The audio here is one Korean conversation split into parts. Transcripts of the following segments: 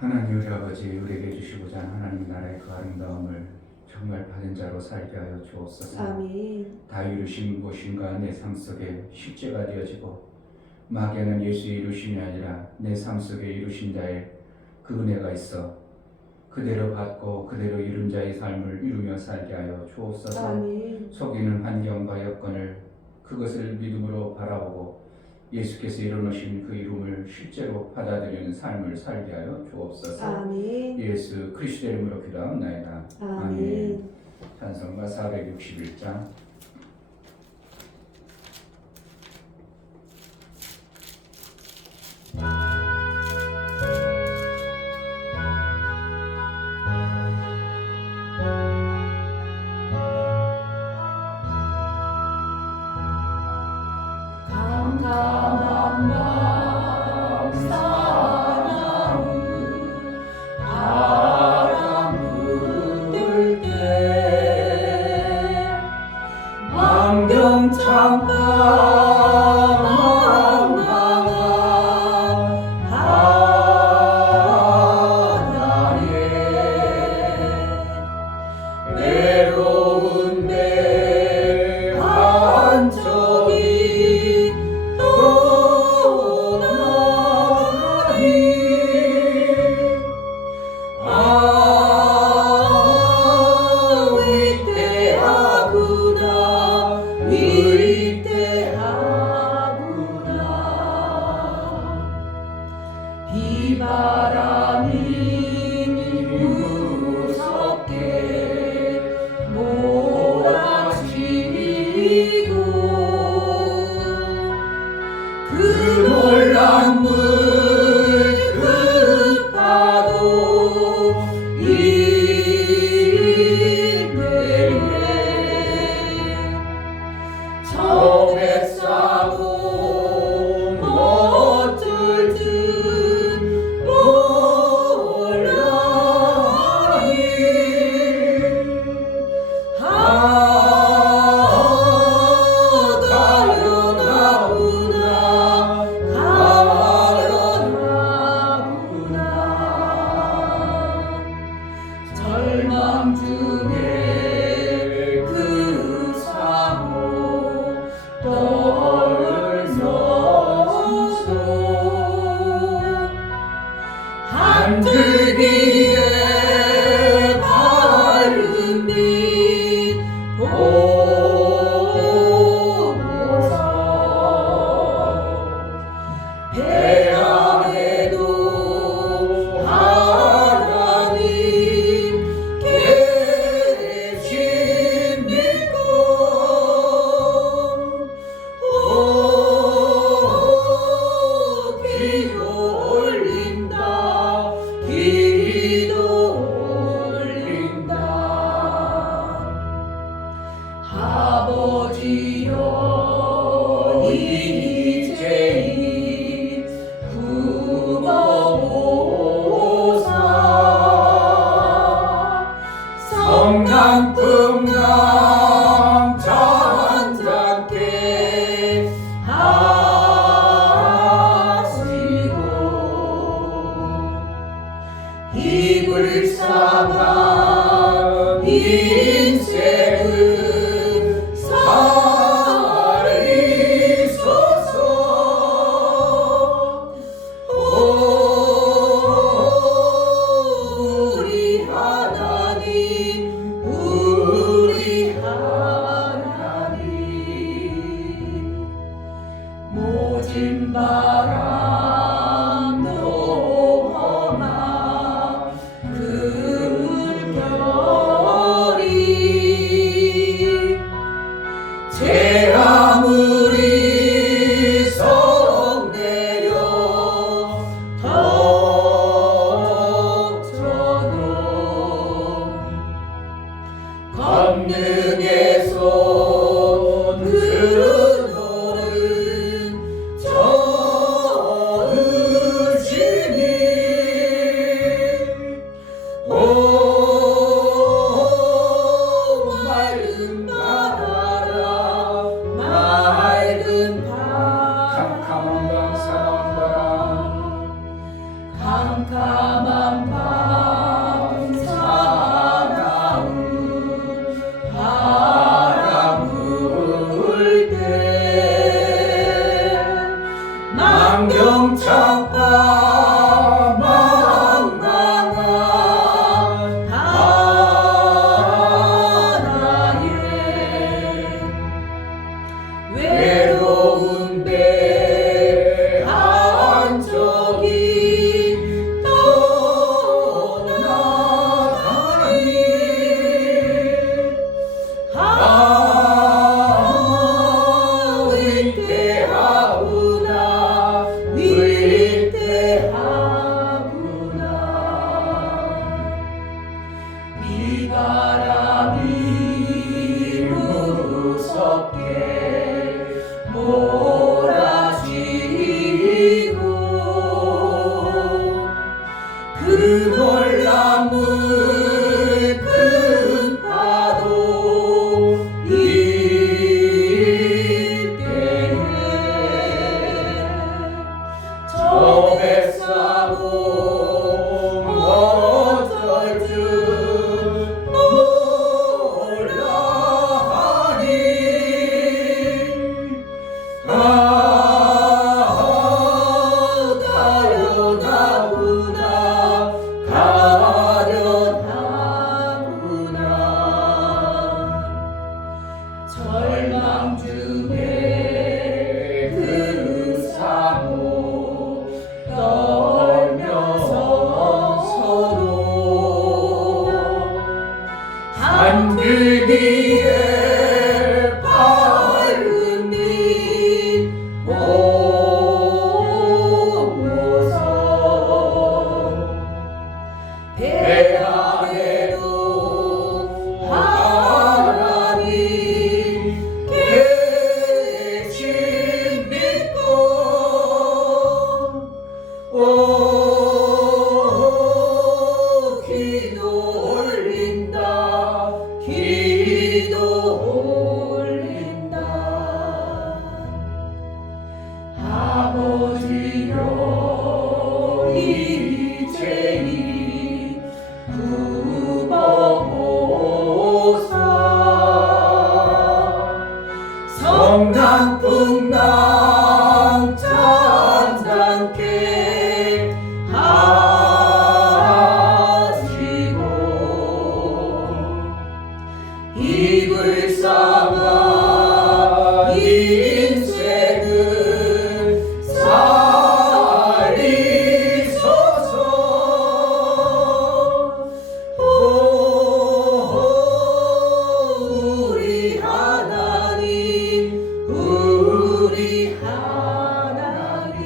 하나님 우리 아버지, 우리에게 주시고자 하는 하나님 나라의 그 아름다움을 정말 받은 자로 살게 하여 주옵소서. 아멘. 다 이루신 무엇인가 내 삶 속에 실제가 되어지고, 막연한 예수의 이루심이 아니라 내 삶 속에 이루신 자의 그 은혜가 있어 그대로 받고 그대로 이룬 자의 삶을 이루며 살게 하여 주옵소서. 아멘. 속이는 환경과 여건을 그것을 믿음으로 바라보고 예수께서 이루어놓으신 그 이름을 실제로 받아들이는 삶을 살게 하여 주옵소서. 아멘. 예수 그리스도의 이름으로 기도하옵나이다. 아멘. 찬송가 461장. 캄캄한 밤 사나운 바람 불 때 망경창가 망망한 바다에 외로운 내 한쪽이 떠나가니 위대하구나 위대하구나. 비바람이 무섭게 몰아치고 그 놀란 물 그 파도 일대에 저 뱃사고 멋질 듯 몰라니 가련하구나. 절망 중에 그 사고 떨면서 한들기에 밝은 빛 보고서 배안에도 하나님 계신 믿고 기도 올린다 기도 올린다. 아버지여 이제이 구원보사 성강풍강 잔잔케 하시고 입을 상한 인생을 살리소서. 우리 하나님 우리 하나님 모진 바람도 험한 그 그 놀라운 큰 파도 일 때에 저 뱃사고 어쩔 줄 몰라하니 가련하구나 절망 중에 그 사고 떨면서 서로 한길 위에 밝은 빛 보고서 배 안에도 하나님 계신 믿고 기도 올린다 기도 올린다 아버지여 이제니 구보고사 성남풍랑 잔잔케 하시고 입을 삼아 인생을 살리소서 우리 하나님 우리 하나님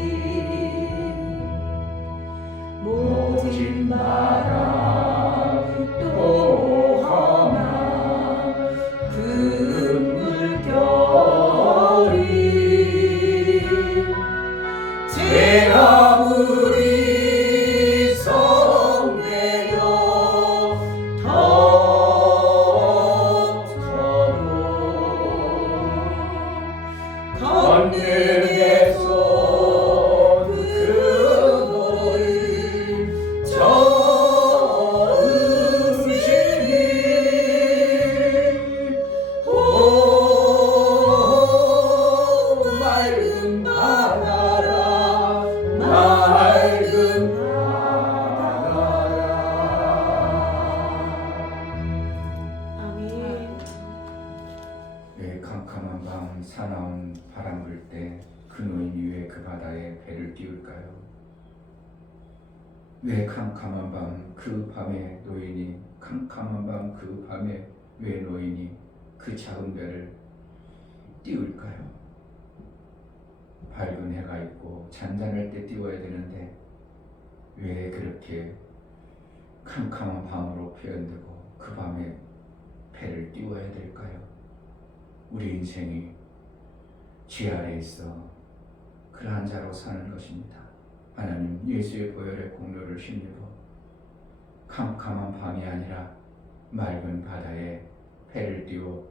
모진 바람 또 험한 그 물결이 제 아무리 성내려 덮쳐도 건능에서 그 너를 저으시니 오 맑은 바다라 맑은 바다라 아멘. 왜 캄캄한 밤 사나운 바람 불 때 그 노인이 왜 그 바다에 배를 띄울까요? 왜 캄캄한 밤 그 밤에 노인이 캄캄한 밤 그 밤에 왜 노인이 그 작은 배를 띄울까요? 밝은 해가 있고 잔잔할 때 띄워야 되는데 왜 그렇게 캄캄한 밤으로 표현되고 그 밤에 배를 띄워야 될까요? 우리 인생이 죄 아래 있어 그러한 자로 사는 것입니다. 하나님 예수의 보혈의 공로를 힘입어 캄캄한 밤이 아니라 맑은 바다에 배를 띄워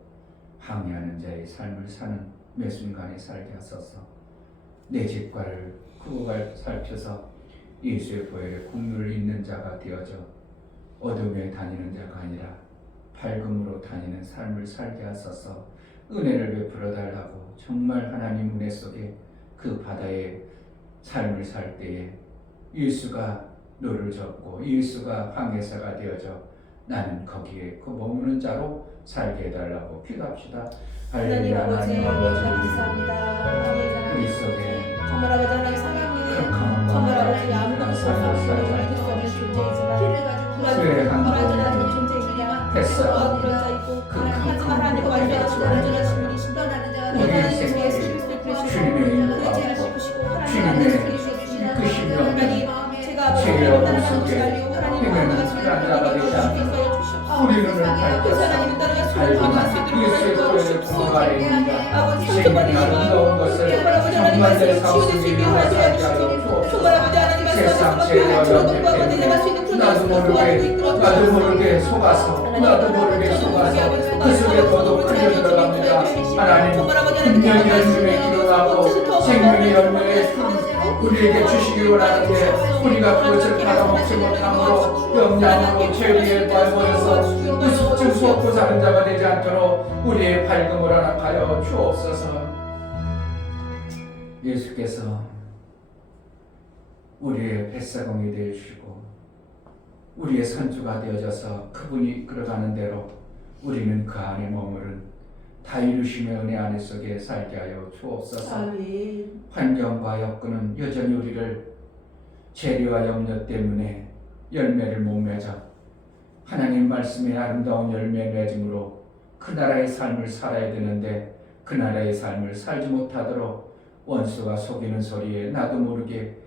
항해하는 자의 삶을 사는 매 순간에 살게 하소서. 내 직과를 크고가 살펴서 예수의 보혈의 공로를 잇는 자가 되어져 어둠에 다니는 자가 아니라 밝음으로 다니는 삶을 살게 하소서. 은혜를 베풀어 달라고 정말 하나님 은혜 속에 그 바다의 삶을 살 때에 예수가 노를 젓고 예수가 항해사가 되어져 나는 거기에 그 머무는 자로 살게 해달라고 기도합시다. 하나님 아버지 감사합니다. 우리 속에 정말 아버지 하나님 사랑합니다. 정말 아버지 아무것도 없는 믿을 수 없는 존재이지만 정말 하나님 존재이지만 됐어. 그런 자 있고 하지만 하나님과 완전하시고 온전하신 분이신 우리 인생 예수 그리스도의 주님의 인도 그의 죄를 받고 씻으시고 주님의 하나님의 이끄시며 이끄시며 하나님 제가 죄의 아버지를 어둠 따라가는 속에 자리요 하나님 행하는 하나님 자가 되지 않도록 우리 눈을 밝혀서 하나님 따라가 순종할 수 있도록 예수의 보혈의 공로 아래 있는 아버지 생명이 아름다운 것을 정말 내 삶 속에 일어나게 하여 주옵소서. 정말 아버지 하나님 세상 말씀하셔서 죄와 주님과 아버지 내가 수 있는 그런 나도 모르게 속아서 나도 모르게 속아서 그 속에 더더욱 끌려 들어갑니다. 하나님 분명히 열매에 기도하고 생명의 열매에 우리에게 주시기 원하는데 우리가 그것을 받아먹지 못함으로 영양으로 죄위에 발버려서 우습증 수없고 사는 자가 되지 않도록 우리의 밝음을 허락하여 주옵소서. 예수께서 우리의 뱃사공이 되어주시고 우리의 선주가 되어져서 그분이 이끌어가는 대로 우리는 그 안에 머무른 다 이루심의 은혜 안에 속에 살게 하여 주옵소서. 아멘. 환경과 여건은 여전히 우리를 재리와 염려 때문에 열매를 못 맺어 하나님 말씀의 아름다운 열매 맺음으로 그 나라의 삶을 살아야 되는데 그 나라의 삶을 살지 못하도록 원수가 속이는 소리에 나도 모르게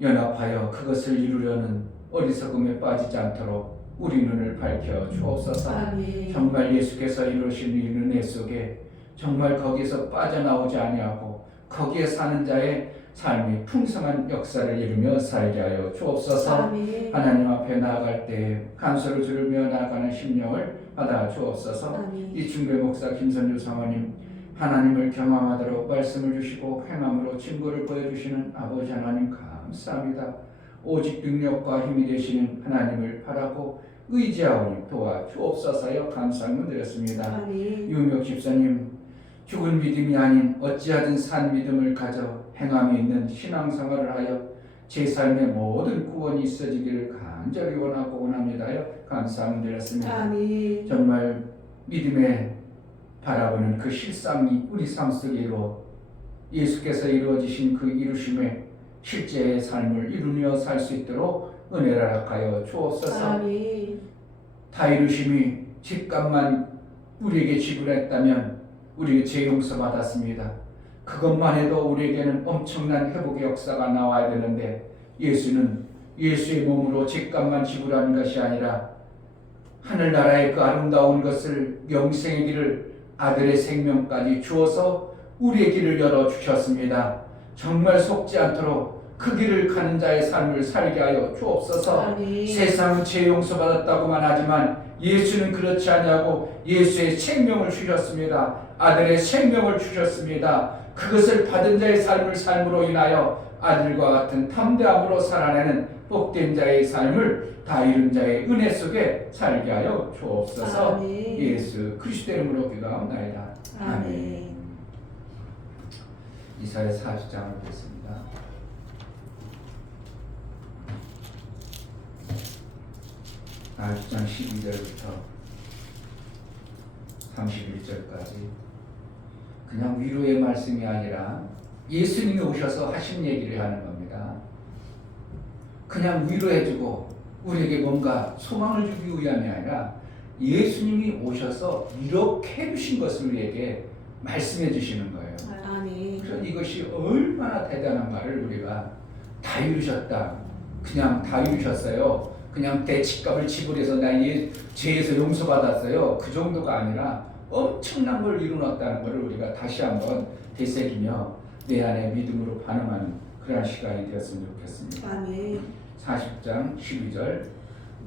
연합하여 그것을 이루려는 어리석음에 빠지지 않도록 우리 눈을 밝혀 주옵소서. 아멘. 정말 예수께서 이루신 이 은혜 속에 정말 거기에서 빠져나오지 아니하고 거기에 사는 자의 삶이 풍성한 역사를 이루며 살게 하여 주옵소서. 아멘. 하나님 앞에 나아갈 때 간소를 들으며 나아가는 심령을 받아 주옵소서. 아멘. 이충배 목사 김선주 사모님 하나님을 경험하도록 말씀을 주시고 행함으로 증거를 보여주시는 아버지 하나님 감사합니다. 오직 능력과 힘이 되시는 하나님을 바라고 의지하오니 도와 주옵소서여 감사를 드렸습니다. 아멘. 유명 집사님 죽은 믿음이 아닌 어찌하든 산 믿음을 가져 행함이 있는 신앙생활을 하여 제 삶의 모든 구원이 있어지기를 간절히 원하고 원합니다요. 감사를 드렸습니다. 아멘. 정말 믿음에 바라보는 그 실상이 우리 삶 속에 이루어 예수께서 이루어지신 그 이루심의 실제의 삶을 이루며 살 수 있도록 은혜를 허락하여 주옵소서. 아멘. 다 이루심이 집값만 우리에게 지불했다면 우리에게 죄 용서 받았습니다. 그것만 해도 우리에게는 엄청난 회복의 역사가 나와야 되는데 예수는 예수의 몸으로 집값만 지불하는 것이 아니라 하늘나라의 그 아름다운 것을 영생의 길을 아들의 생명까지 주어서 우리의 길을 열어주셨습니다. 정말 속지 않도록 그 길을 가는 자의 삶을 살게 하여 주옵소서. 아멘. 세상은 죄 용서받았다고만 하지만 예수는 그렇지 않냐고 예수의 생명을 주셨습니다. 아들의 생명을 주셨습니다. 그것을 받은 자의 삶을 삶으로 인하여 아들과 같은 담대함으로 살아내는 복된 자의 삶을 다 이룬 자의 은혜 속에 살게 하여 주옵소서. 아멘. 예수 그리스도 이름으로 기도하옵나이다. 아멘. 이사야 40장을 보겠습니다. 40장 12절부터 31절까지 그냥 위로의 말씀이 아니라 예수님이 오셔서 하신 얘기를 하는 겁니다. 그냥 위로해주고 우리에게 뭔가 소망을 주기 위함이 아니라 예수님이 오셔서 이렇게 해주신 것을 우리에게 말씀해 주시는 거예요. 아멘. 그래서 이것이 얼마나 대단한 말을 우리가 다 이루셨다. 그냥 다 이루셨어요. 그냥 대칙값을 지불해서 나 죄에서 용서받았어요. 그 정도가 아니라 엄청난 걸 이루었다는 것을 우리가 다시 한번 되새기며 내 안에 믿음으로 반응하는 그런 시간이 되었으면 좋겠습니다. 아멘. 40장 12절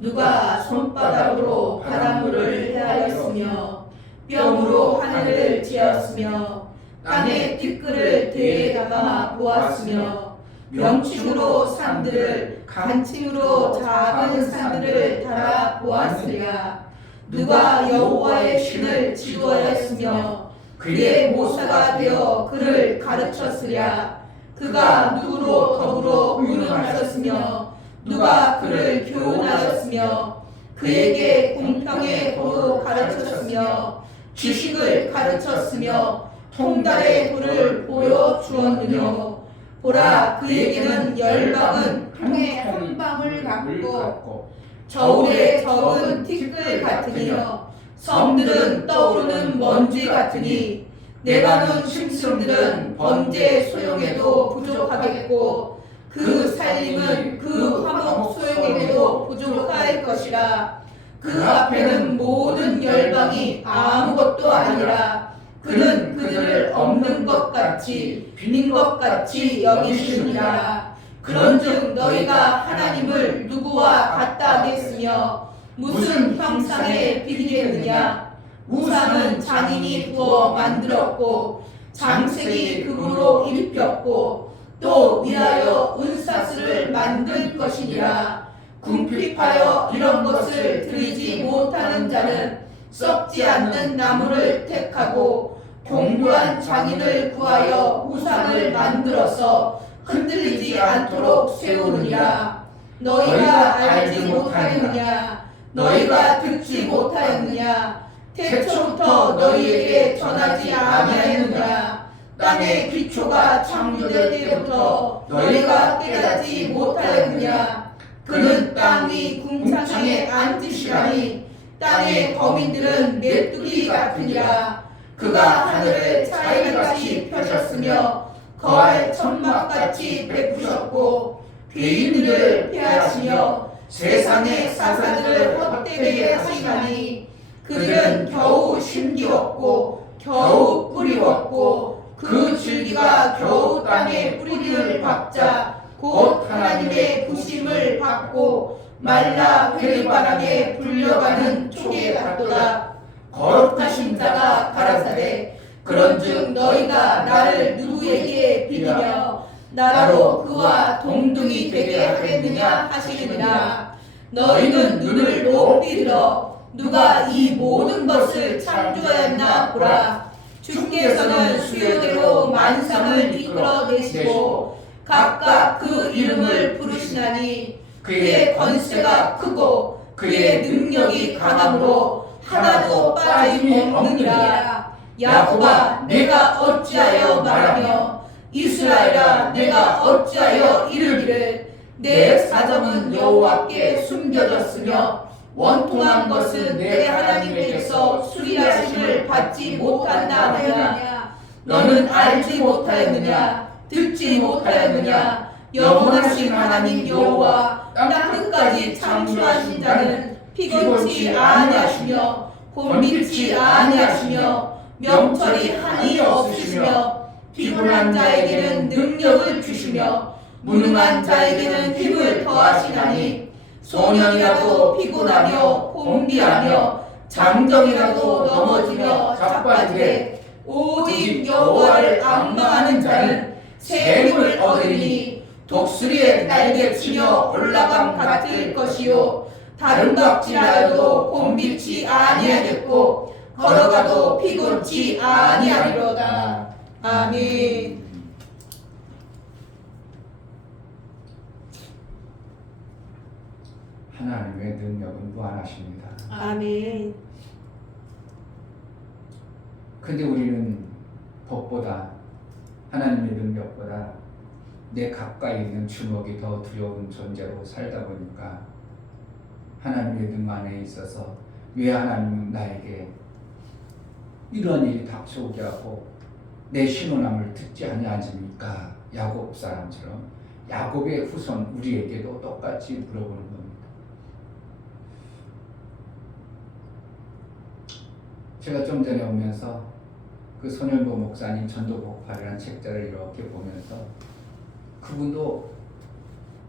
누가 손바닥으로 바닷물을 헤아렸으며 뼘으로 하늘을 지었으며 땅의 뒷글을 대에 담아 보았으며 명칭으로 산들을 간칭으로 작은 산들을 달아 보았으랴. 누가 여호와의 신을 지도하였으며 그의 모사가 되어 그를 가르쳤으랴. 그가 누구로 더불어 운영하셨으며 누가 그를 교훈하였으며 그에게 공평의 도로 가르쳤으며 지식을 가르쳤으며 통달의 도를 보여주었느뇨. 보라, 그에게는 열방은 통에 한 방울 같고 저울에 적은 티끌 같으니요 섬들은 떠오르는 먼지 같으니 내가 놓은 심승들은 번제 소용에도 부족하겠고 그 살림은 그 화목 소용에도 부족할 것이라. 그 앞에는 모든 열방이 아무것도 아니라 그는 그들을 없는 것 같이 빈 것 같이 여기시니라. 그런즉 너희가 하나님을 누구와 같다 하겠으며 무슨 형상에 비리겠느냐. 우상은 장인이 부어 만들었고 장색이 금으로 입혔고 또 위하여 은사슬을 만들 것이니라. 궁핍하여 이런 것을 드리지 못하는 자는 썩지 않는 나무를 택하고 공부한 장인을 구하여 우상을 만들어서 흔들리지 않도록 세우느니라. 너희가 알지 못하였느냐. 너희가 듣지 못하였느냐. 태초부터 너희에게 전하지 아니하였느냐. 땅의 기초가 창조될 때부터 너희가 깨닫지 못하였느냐. 그는 땅 위 궁창에 앉으시라니 땅의 거민들은 메뚜기 같으니라. 그가 하늘을 자일같이 펴셨으며 거할 천막같이 베푸셨고 죄인들을 피하시며 세상의 사사들을 헛되게 하시나니 그들은 겨우 심기웠고 겨우 뿌리웠고 그 줄기가 겨우 땅에 뿌리를 박자 곧 하나님의 부심을 받고 말라 회리바람에 불려가는 촉에 같도다. 거룩하신 자가 가라사대 그런즉 너희가 나를 누구에게 비리며 나로 그와 동등이 되게 하겠느냐 하시느니라. 너희는 눈을 높이 들어 누가 이 모든 것을 창조하였나 보라. 주께서는 수요대로 만상을 이끌어내시고 각각 그 이름을 부르시나니 그의 권세가 크고 그의 능력이 강함으로 하나도 빠짐이 없느니라. 야곱아 내가 어찌하여 말하며 이스라엘아 내가 어찌하여 이르기를 내 사정은 여호와께 숨겨졌으며 원통한 것은 내 하나님에게서 수리하심을 받지 못한다 하느냐. 너는 알지 못하였느냐. 듣지 못하였느냐. 영원하신 하나님 여호와 땅 끝까지 창조하신 자는 피곤치 아니하시며 곤비치 아니하시며 명철이 한이 없으시며 피곤한 자에게는 능력을 주시며 무능한 자에게는 힘을 더하시나니 소년이라도 피곤하며 곤비하며 장정이라도 넘어지며 자빠지되 오직 여호와를 앙망하는 자는 새 힘을 얻으리니 독수리의 날개치며 올라감 같을 것이요 다른 박질하여도 곤비치 아니하겠고 걸어가도 피곤치 아니하리로다. 아멘. 하나님의 능력은 무한하십니다. 아멘. 근데 우리는 법보다 하나님의 능력보다 내 가까이 있는 주먹이 더 두려운 존재로 살다 보니까 하나님의 능 안에 있어서 왜 하나님은 나에게 이런 일이 닥쳐오게 하고 내 신원함을 듣지 아니하십니까? 야곱 사람처럼 야곱의 후손 우리에게도 똑같이 물어보는 겁니다. 제가 좀 전에 오면서 그 손현보 목사님 전도복파라는 책자를 이렇게 보면서 그분도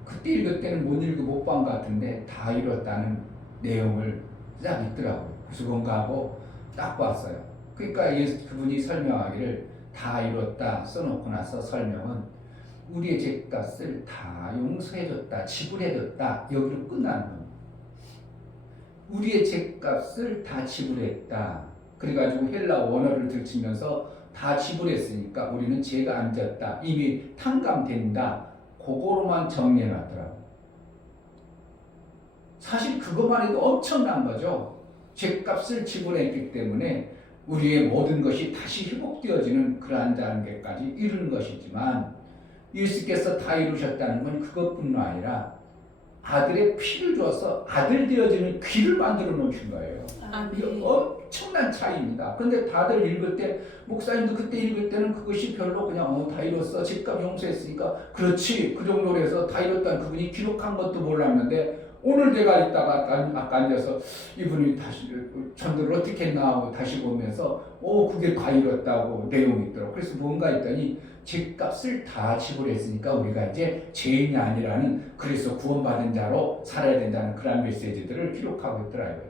그때 읽을 때는 못 읽고 못 본 것 같은데 다 읽었다는 내용을 딱 읽더라고요. 그래서 뭔가 하고 딱 봤어요. 그러니까 그분이 설명하기를 다 이뤘다 써놓고 나서 설명은 우리의 죄값을 다 용서해줬다 지불해줬다 여기로 끝나는 겁니다. 우리의 죄값을 다 지불했다. 그래가지고 헬라 원어를 들치면서 다 지불했으니까 우리는 죄가 안 졌다. 이미 탕감된다. 그거로만 정리해놨더라고요. 사실 그것만 해도 엄청난 거죠. 죄값을 지불했기 때문에 우리의 모든 것이 다시 회복되어지는 그러한 단계까지 이루는 것이지만 예수께서 다 이루셨다는 건 그것뿐만 아니라 아들의 피를 줘서 아들 되어지는 귀를 만들어 놓으신 거예요. 이게 엄청난 차이입니다. 근데 다들 읽을 때 목사님도 그때 읽을 때는 그것이 별로 그냥 다 이뤘어 죄값 용서했으니까 그렇지 그 정도로 해서 다 이뤘다는 그분이 기록한 것도 몰랐는데 오늘 내가 있다가 아까 앉아서 이분이 다시 전도를 어떻게 했나 하고 다시 보면서 그게 다 이뤘다고 내용이 있더라고. 그래서 뭔가 했더니 죄값을 다 지불했으니까 우리가 이제 죄인이 아니라는, 그래서 구원받은 자로 살아야 된다는 그런 메시지들을 기록하고 있더라고요.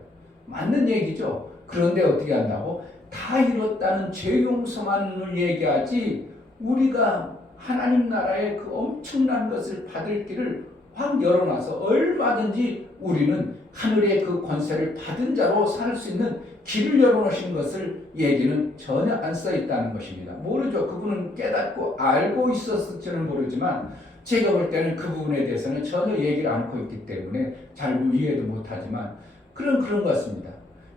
맞는 얘기죠. 그런데 어떻게 한다고? 다 이뤘다는 죄 용서만을 얘기하지 우리가 하나님 나라의 그 엄청난 것을 받을 길을 확 열어놔서 얼마든지 우리는 하늘의 그 권세를 받은 자로 살 수 있는 길을 열어놓으신 것을 얘기는 전혀 안 써 있다는 것입니다. 모르죠. 그분은 깨닫고 알고 있었을지는 모르지만 제가 볼 때는 그 부분에 대해서는 전혀 얘기를 않고 있기 때문에 잘 이해도 못하지만 그런 것 같습니다.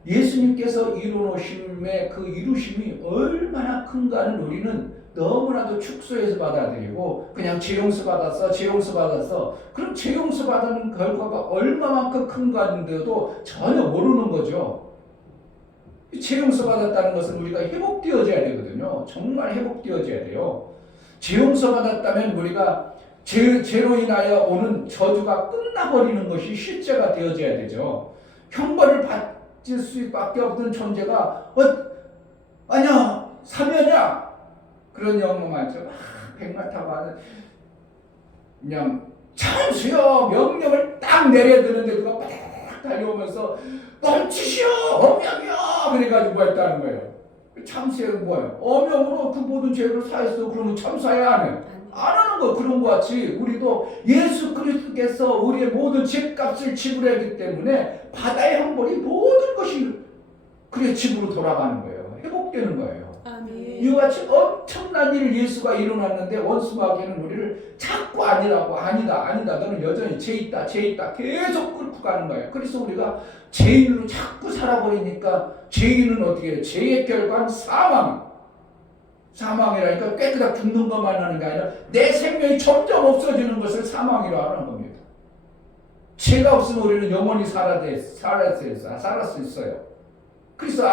예수님께서 이루어놓으심의 그 이루심이 얼마나 큰가는 우리는 너무나도 축소해서 받아들이고 그냥 죄 용서 받았어. 그럼 죄 용서 받은 결과가 얼마만큼 큰가인데도 전혀 모르는 거죠. 죄 용서 받았다는 것은 우리가 회복되어져야 되거든요. 정말 회복되어져야 돼요. 죄 용서 받았다면 우리가 죄로 인하여 오는 저주가 끝나버리는 것이 실제가 되어져야 되죠. 형벌을 받을 수밖에 없는 존재가 아니야 사면이야 그런 영웅 많죠. 백마타고 하는 그냥 참수요 명령을 딱 내려드는데 누가 빠닥 달려오면서 멈추시오 어명이요 그래가지고 뭐 했다는 거예요. 참수는 뭐예요? 어명으로 그 모든 죄를 사했어. 그러면 참사야 안 해? 안 하는 거. 그런 것 같이 우리도 예수 그리스도께서 우리의 모든 죄값을 지불했기 때문에 바다의 형벌이 모든 것이 그래 집으로 돌아가는 거예요. 회복되는 거예요. 이와 같이 엄청난 일을 예수가 일어났는데 원수마귀는 우리를 자꾸 아니라고 아니다 너는 여전히 죄 있다 계속 끌고 가는 거예요. 그래서 우리가 죄인으로 자꾸 살아버리니까 죄인은 어떻게 해요? 죄의 결과는 사망이라니까 깨끗하게 죽는 것만 하는 게 아니라 내 생명이 점점 없어지는 것을 사망이라고 하는 겁니다. 죄가 없으면 우리는 영원히 살았을 수 있어요. 그래서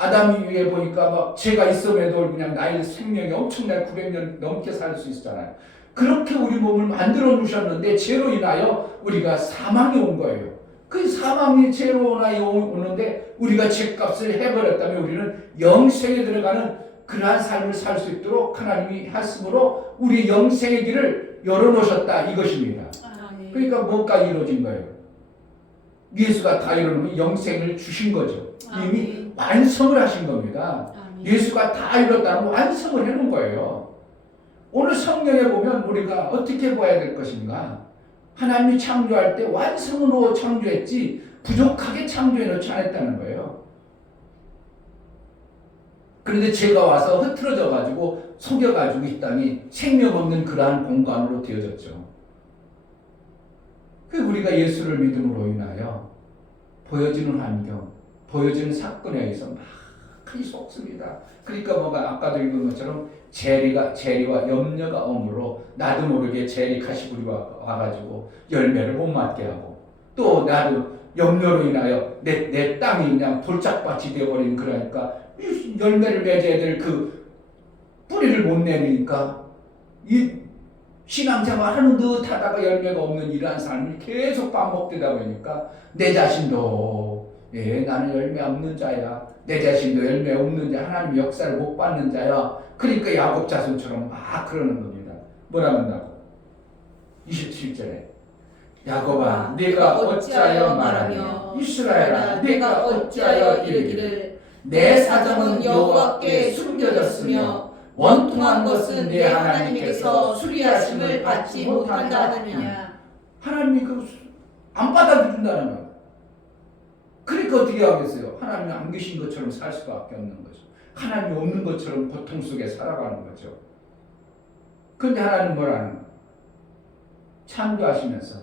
아담 이후에 보니까 막 죄가 있음에도 그냥 나의 생명이 엄청나게 900년 넘게 살 수 있잖아요. 그렇게 우리 몸을 만들어 주셨는데 죄로 인하여 우리가 사망이 온 거예요. 그 사망이 죄로 인하여 오는데 우리가 죄값을 해버렸다면 우리는 영생에 들어가는 그러한 삶을 살 수 있도록 하나님이 하심으로 우리 영생의 길을 열어놓으셨다 이것입니다. 그러니까 뭐가 이루어진 거예요? 예수가 다 이루면 영생을 주신 거죠. 이미 완성을 하신 겁니다. 예수가 다 이뤘다는 완성을 해놓은 거예요. 오늘 성경에 보면 우리가 어떻게 봐야 될 것인가? 하나님이 창조할 때 완성으로 창조했지 부족하게 창조해 놓지 않았다는 거예요. 그런데 죄가 와서 흐트러져 가지고 속여 가지고 이 땅이 생명 없는 그러한 공간으로 되어졌죠. 우리가 예수를 믿음으로 인하여 보여지는 환경, 보여지는 사건에 의해서 막 크게 속습니다. 그러니까 뭐가 아까도 읽은 것처럼 재리와 염려가 오므로 나도 모르게 재리 가시불이 와가지고 열매를 못 맞게 하고 또 나도 염려로 인하여 내 땅이 그냥 돌짝밭이 되어버린 그러니까 열매를 맺어야 될 그 뿌리를 못 내니까 이 신앙생활 하는 듯 하다가 열매가 없는 이러한 삶이 계속 반복되다 보니까 내 자신도 나는 열매 없는 자야. 내 자신도 열매 없는 자, 하나님 역사를 못 받는 자야. 그러니까 야곱 자손처럼 막 그러는 겁니다. 뭐라 한다고? 27절에 야곱아 네가 어찌하여 말하며 이스라엘아 네가 어찌하여 이르기를 내 사정은 여호와께 숨겨졌으며 원통한 것은 내 하나님께서 수리하심을 받지 못한다 하느냐. 하나님이 안 받아준다는 거예요. 그러니까 어떻게 하겠어요? 하나님이 안 계신 것처럼 살 수밖에 없는 거죠. 하나님이 없는 것처럼 고통 속에 살아가는 거죠. 그런데 하나님 뭐라는 거예요? 창조하시면서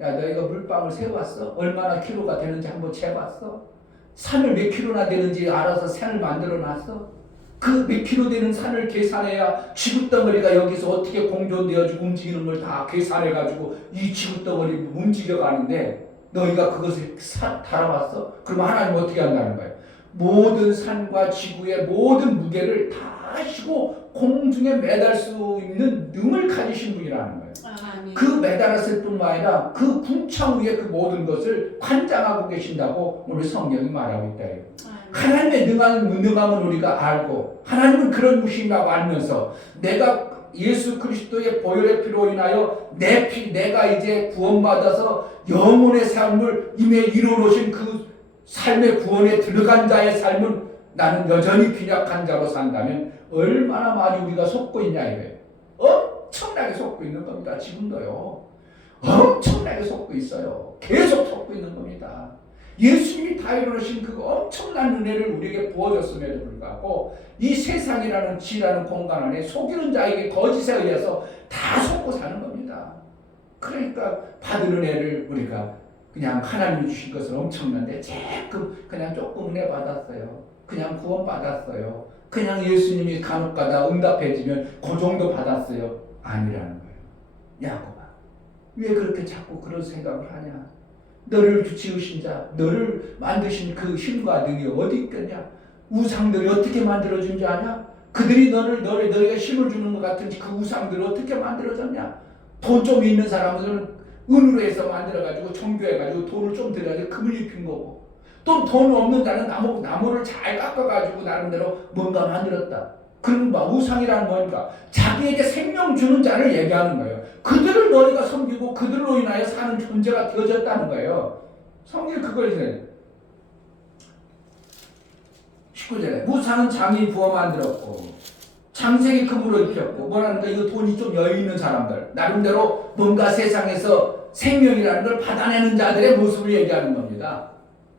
야 너희가 물방울 세워봤어? 얼마나 키로가 되는지 한번 재봤어? 산을 몇 킬로나 되는지 알아서 산을 만들어놨어? 그 몇 킬로 되는 산을 계산해야 지구덩어리가 여기서 어떻게 공존되어지고 움직이는 걸 다 계산해가지고 이 지구덩어리 움직여가는데 너희가 그것을 달아봤어? 그럼 하나님 어떻게 한다는 거예요? 모든 산과 지구의 모든 무게를 다 하시고 공중에 매달 수 있는 능을 가지신 분이라는 거예요. 거예요. 아멘. 그 매달았을 뿐만 아니라 그 궁창 위에 그 모든 것을 관장하고 계신다고 오늘 성경이 말하고 있다. 하나님의 능함은 우리가 알고 하나님은 그런 분이라고 알면서 내가 예수 그리스도의 보혈의 피로 인하여 내가 이제 구원받아서 영혼의 삶을 이미 이루어놓으신 그 삶의 구원에 들어간 자의 삶은 나는 여전히 빈약한 자로 산다면 얼마나 많이 우리가 속고 있냐 이거예요. 엄청나게 속고 있는 겁니다. 지금도요. 엄청나게 속고 있어요. 계속 속고 있는 겁니다. 예수님이 다 이루신 그 엄청난 은혜를 우리에게 부어줬음에도 불구하고 이 세상이라는 지라는 공간 안에 속이는 자에게 거짓에 의해서 다 속고 사는 겁니다. 그러니까 받은 은혜를 우리가 그냥 하나님이 주신 것은 엄청난데 그냥 조금 은혜 받았어요. 그냥 구원 받았어요. 그냥 예수님이 간혹가다 응답해지면 그 정도 받았어요. 아니라는 거예요. 야곱아, 왜 그렇게 자꾸 그런 생각을 하냐? 너를 지으신 자, 너를 만드신 그 힘과 능이 어디 있겠냐? 우상들이 어떻게 만들어진 줄 아냐? 그들이 너희가 힘을 주는 것 같은 그 우상들을 어떻게 만들어졌냐? 돈 좀 있는 사람들은 은으로 해서 만들어가지고 청교해가지고 돈을 좀 들여가지고 금을 입힌 거고, 또 돈 없는 자는 나무를 잘 깎아가지고 나름대로 뭔가 만들었다. 그럼 우상이라는 뭐니까 자기에게 생명 주는 자를 얘기하는 거예요. 그들을 너희가 섬기고 그들로 인하여 사는 존재가 되어졌다는 거예요. 성경이 그걸 이제 19절에 무상은 장이 부어 만들었고 장색이 금으로 입혔고 뭐라는가 이거 돈이 좀 여유 있는 사람들 나름대로 뭔가 세상에서 생명이라는 걸 받아내는 자들의 모습을 얘기하는 겁니다.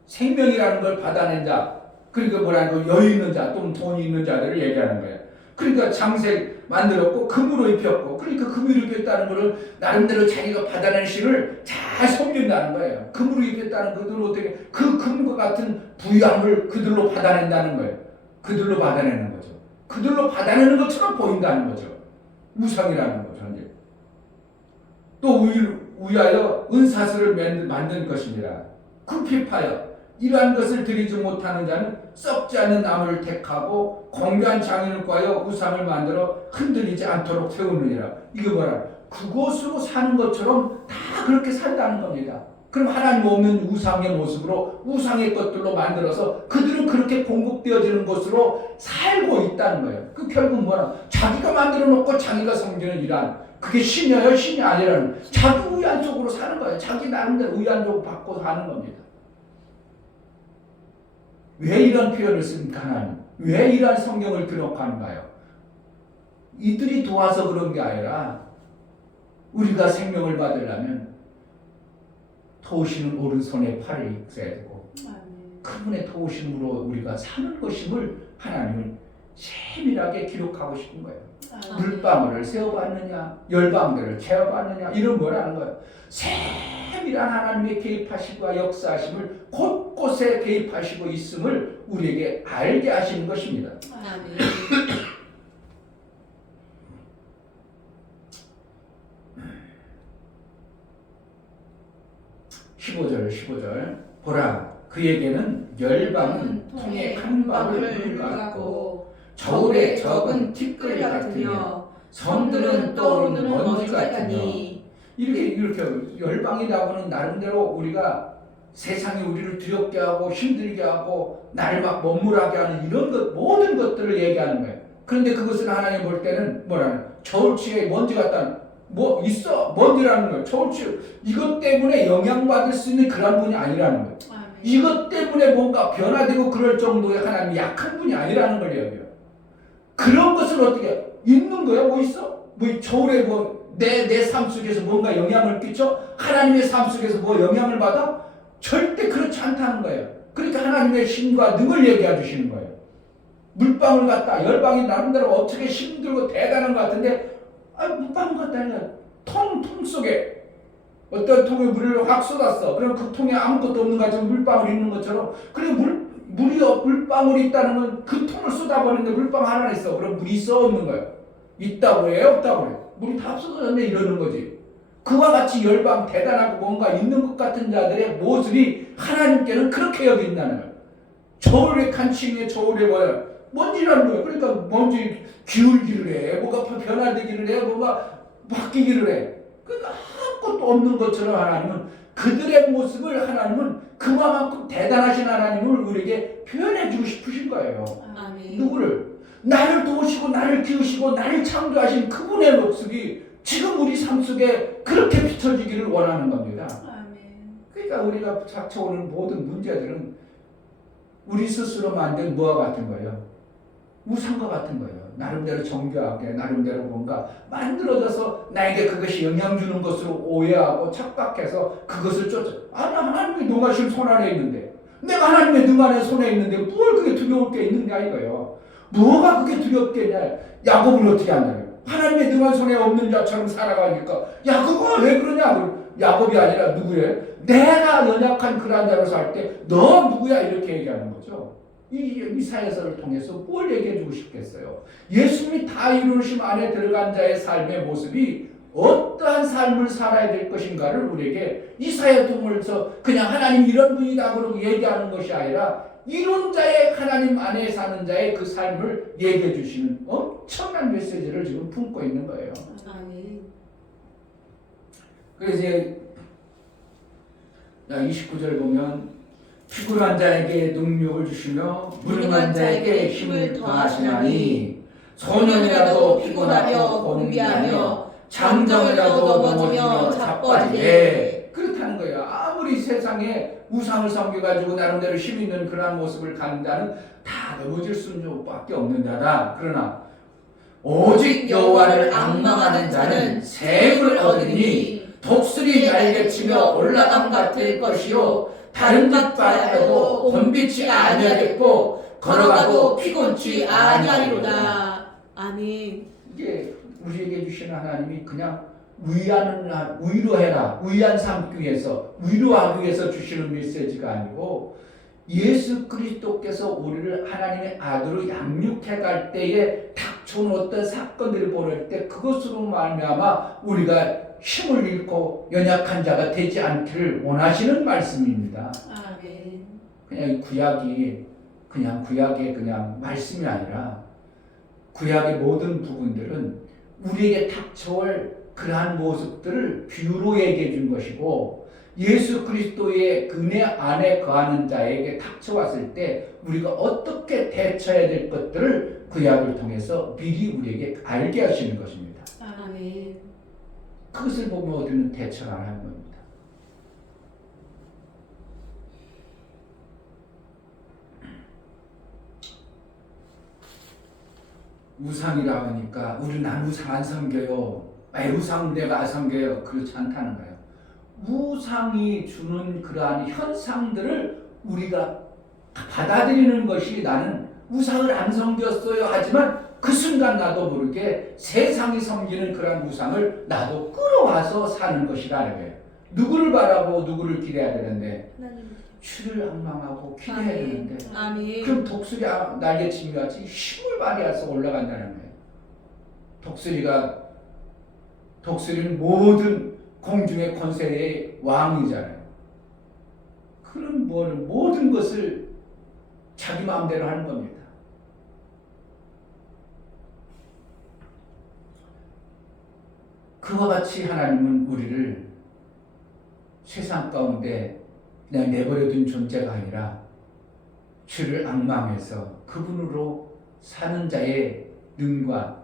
생명이라는 걸 받아낸 자 그러니까 뭐라는 거 여유 있는 자 또 돈이 있는 자들을 얘기하는 거예요. 그러니까 장색 만들었고 금으로 입혔고 그러니까 금으로 입혔다는 것을 나름대로 자기가 받아낸 신을 잘 섬긴다는 거예요. 금으로 입혔다는 그들은 어떻게 그 금과 같은 부유함을 그들로 받아낸다는 거예요. 그들로 받아내는 거죠. 그들로 받아내는 것처럼 보인다는 거죠. 우상이라는 거죠. 이제. 또 위하여 은사슬을 만든 것입니다. 급힙하여 이러한 것을 드리지 못하는 자는 썩지 않는 나무를 택하고 공개한 장인을 구하여 우상을 만들어 흔들리지 않도록 세우느니라. 이게 뭐라? 그곳으로 사는 것처럼 다 그렇게 산다는 겁니다. 그럼 하나님 없는 우상의 모습으로 우상의 것들로 만들어서 그들은 그렇게 공급되어지는 것으로 살고 있다는 거예요. 그 결국 뭐라? 자기가 만들어 놓고 자기가 섬기는 일한 그게 신이에요? 신이 아니라는 자기 의한 쪽으로 사는 거예요. 자기 나름대로 의한 쪽 받고 사는 겁니다. 왜 이런 표현을 씁니까? 하나님? 왜 이런 성경을 기록하는가요? 이들이 도와서 그런 게 아니라 우리가 생명을 받으려면 도우시는 오른손에 팔을 있어야 되고 그분의 도우심으로 우리가 사는 것임을 하나님은 세밀하게 기록하고 싶은 거예요. 물방울을 세워봤느냐 열방들을 채워봤느냐 이런 뭐라는 거예요. 세밀한 하나님의 개입하심과 역사하심을 곳곳에 개입하시고 있음을 우리에게 알게 하시는 것입니다. 15절 보라 그에게는 열방은 통에 한 방울 같고 저울에 적은 티끌 같으며 섬들은 떠오르는 먼지 같으며 이렇게 열방이라고는 나름대로 우리가 세상이 우리를 두렵게 하고 힘들게 하고 나를 막 머물하게 하는 이런 것 모든 것들을 얘기하는 거예요. 그런데 그것을 하나님 볼 때는 뭐라는 저울추에 먼지 같다는 뭐 있어 먼지라는 거예요. 저울추 이것 때문에 영향받을 수 있는 그런 분이 아니라는 거예요. 이것 때문에 뭔가 변화되고 그럴 정도의 하나님이 약한 분이 아니라는 걸 얘기해요. 그런 것을 어떻게 있는 거야? 뭐 있어? 뭐 저울에 뭐 내 삶 속에서 뭔가 영향을 끼쳐? 하나님의 삶 속에서 뭐 영향을 받아? 절대 그렇지 않다는 거예요. 그러니까 하나님의 힘과 능을 얘기해 주시는 거예요. 물방울 같다. 열방이 나름대로 어떻게 힘들고 대단한 것 같은데 물방울 같다니까 통 속에 어떤 통에 물을 확 쏟았어. 그럼 그 통에 아무것도 없는 것 같지만 물방울이 있는 것처럼 그리고 물방울이 있다는 건 그 통을 쏟아버리는데 물방울 하나 있어. 그럼 물이 있어 없는 거예요. 있다고 해요? 없다고 해요? 물이 다 쏟아졌네 이러는 거지. 그와 같이 열방 대단하고 뭔가 있는 것 같은 자들의 모습이 하나님께는 그렇게 여긴다는 거예요. 저울의 칸칭에 저울에 뭐야? 먼지라는 거예요. 그러니까 먼지 기울기를 해. 뭐가 변화되기를 해. 뭐가 바뀌기를 해. 그러니까 아무것도 없는 것처럼 하나님은 그들의 모습을 하나님은 그만큼 대단하신 하나님을 우리에게 표현해주고 싶으신 거예요. 아멘. 누구를? 나를 도우시고 나를 키우시고 나를 창조하신 그분의 모습이 지금 우리 삶 속에 그렇게 비춰지기를 원하는 겁니다. 아멘. 그러니까 우리가 닥쳐오는 모든 문제들은 우리 스스로 만든 뭐와 같은 거예요? 우상과 같은 거예요. 나름대로 정교하게 나름대로 뭔가 만들어져서 나에게 그것이 영향 주는 것으로 오해하고 착각해서 그것을 쫓아. 아니 하나님의 능하신 손 안에 있는데 내가 하나님의 능 안에 손에 있는데 뭘 그게 두려울 게 있느냐 이거예요. 뭐가 그게 두렵겠냐. 야곱은 어떻게 하냐면 하나님의 능한 손에 없는 자처럼 살아가니까 야곱아 왜 그러냐. 야곱이 아니라 누구예요? 내가 연약한 그런 자로 살 때 너 누구야 이렇게 얘기하는 거죠. 이 이사야서를 통해서 뭘 얘기해 주고 싶겠어요? 예수님이 다 이루심 안에 들어간 자의 삶의 모습이 어떠한 삶을 살아야 될 것인가를 우리에게 이사야 통해서 그냥 하나님 이런 분이다 그러고 얘기하는 것이 아니라 이룬 자의 하나님 안에 사는 자의 그 삶을 얘기해 주시는 엄청난 메시지를 지금 품고 있는 거예요. 아멘. 그래서 이제 29절 보면 피곤한 자에게 능력을 주시며 무능한 자에게 힘을 더하시나니 소년이라도 피곤하며 곤비하며 장정이라도 넘어지며 자빠지되 그렇다는 거예요. 아무리 세상에 우상을 섬겨가지고 나름대로 힘 있는 그러한 모습을 갖는 자는 다 넘어질 수밖에 없는 자다. 그러나 오직 여호와를 앙망하는 자는 새 힘을 얻으니 독수리 날개치며 올라감 같을 것이요 다른 빛 바라도 곤빛이 아니하겠고 걸어가도 피곤치 아니하리로다. 아멘. 이게 우리에게 주시는 하나님이 그냥 위로해라, 위안 삼기 위해서, 위로하기 위해서 주시는 메시지가 아니고 예수 그리스도께서 우리를 하나님의 아들로 양육해 갈 때에 닥쳐온 어떤 사건들을 보낼 때 그것으로 말미암아 우리가 힘을 잃고 연약한 자가 되지 않기를 원하시는 말씀입니다. 아멘. 그냥 구약이 그냥 말씀이 아니라 구약의 모든 부분들은 우리에게 닥쳐올 그러한 모습들을 비유로 얘기해 준 것이고 예수 그리스도의 은혜 안에 거하는 자에게 닥쳐왔을 때 우리가 어떻게 대처해야 될 것들을 구약을 통해서 미리 우리에게 알게 하시는 것입니다. 아멘. 그것을 보면 우리는 대처를 안 하는 겁니다. 우상이라 하니까 우리는 난 우상 안 섬겨요. 우상 내가 안 섬겨요. 그렇지 않다는 거예요. 우상이 주는 그러한 현상들을 우리가 받아들이는 것이 나는 우상을 안 섬겼어요 하지만 그 순간 나도 모르게 세상이 섬기는 그런 우상을 나도 끌어와서 사는 것이라는 거예요. 누구를 바라고 누구를 기대해야 되는데 주를 악망하고 기대해야 되는데 아멘. 그럼 독수리 날개치미 같이 힘을 발휘해서 올라간다는 거예요. 독수리는 모든 공중의 권세의 왕이잖아요. 그런 모든 것을 자기 마음대로 하는 겁니다. 그와 같이 하나님은 우리를 세상 가운데 그냥 내버려둔 존재가 아니라 주를 앙망해서 그분으로 사는 자의 능과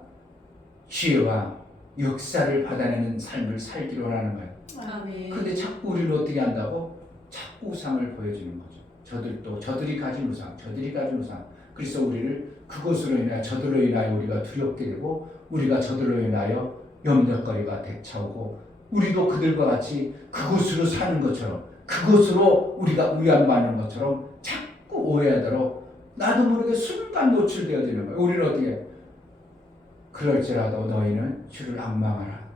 지혜와 역사를 받아내는 삶을 살기로 하는 거예요. 아멘. 근데 자꾸 우리는 어떻게 한다고? 자꾸 우상을 보여주는 거죠. 저들이 가진 우상. 그래서 우리를 그것으로 인하여 저들로 인하여 우리가 두렵게 되고 우리가 저들로 인하여 염려거리가 되차오고 우리도 그들과 같이 그것으로 사는 것처럼 그것으로 우리가 위안받는 것처럼 자꾸 오해하도록 나도 모르게 순간 노출되어지는 거예요. 우리는 어떻게? 그럴지라도 너희는 주를 앙망하라.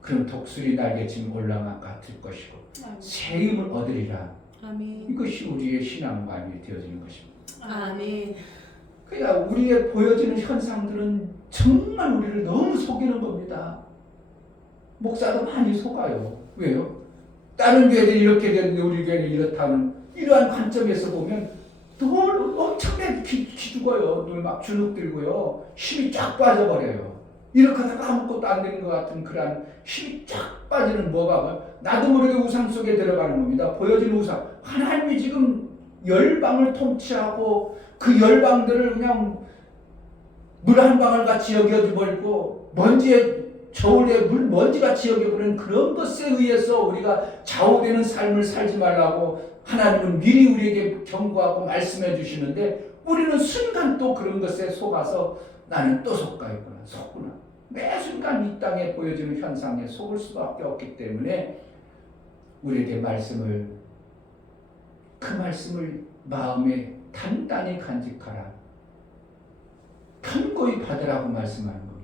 그럼 독수리 날개치면 올라감 같을 것이고 새 힘을 얻으리라. 아멘. 이것이 우리의 신앙관이 되어지는 것입니다. 아멘. 그러니까 우리의 보여지는 현상들은 정말 우리를 너무 속이는 겁니다. 목사도 많이 속아요. 왜요? 다른 교회들이 이렇게 되는데 우리 교회는 이렇다는 이러한 관점에서 보면 더 엄청나게 기죽어요. 눈 막 주눅 들고요. 힘이 쫙 빠져버려요. 이렇게 하다가 아무것도 안 되는 것 같은 그런 힘이 쫙 빠지는 뭐가 나도 모르게 우상 속에 들어가는 겁니다. 보여지는 우상. 하나님이 지금 열방을 통치하고 그 열방들을 그냥 물 한 방울 같이 여겨버리고 먼지에 저울에 물 먼지같이 여겨버리는 그런 것에 의해서 우리가 좌우되는 삶을 살지 말라고 하나님은 미리 우리에게 경고하고 말씀해 주시는데 우리는 순간 또 그런 것에 속아서 나는 또 속구나. 매 순간 이 땅에 보여지는 현상에 속을 수밖에 없기 때문에 우리에게 그 말씀을 마음에 단단히 간직하라. 편고히 받으라고 말씀하는 겁니다.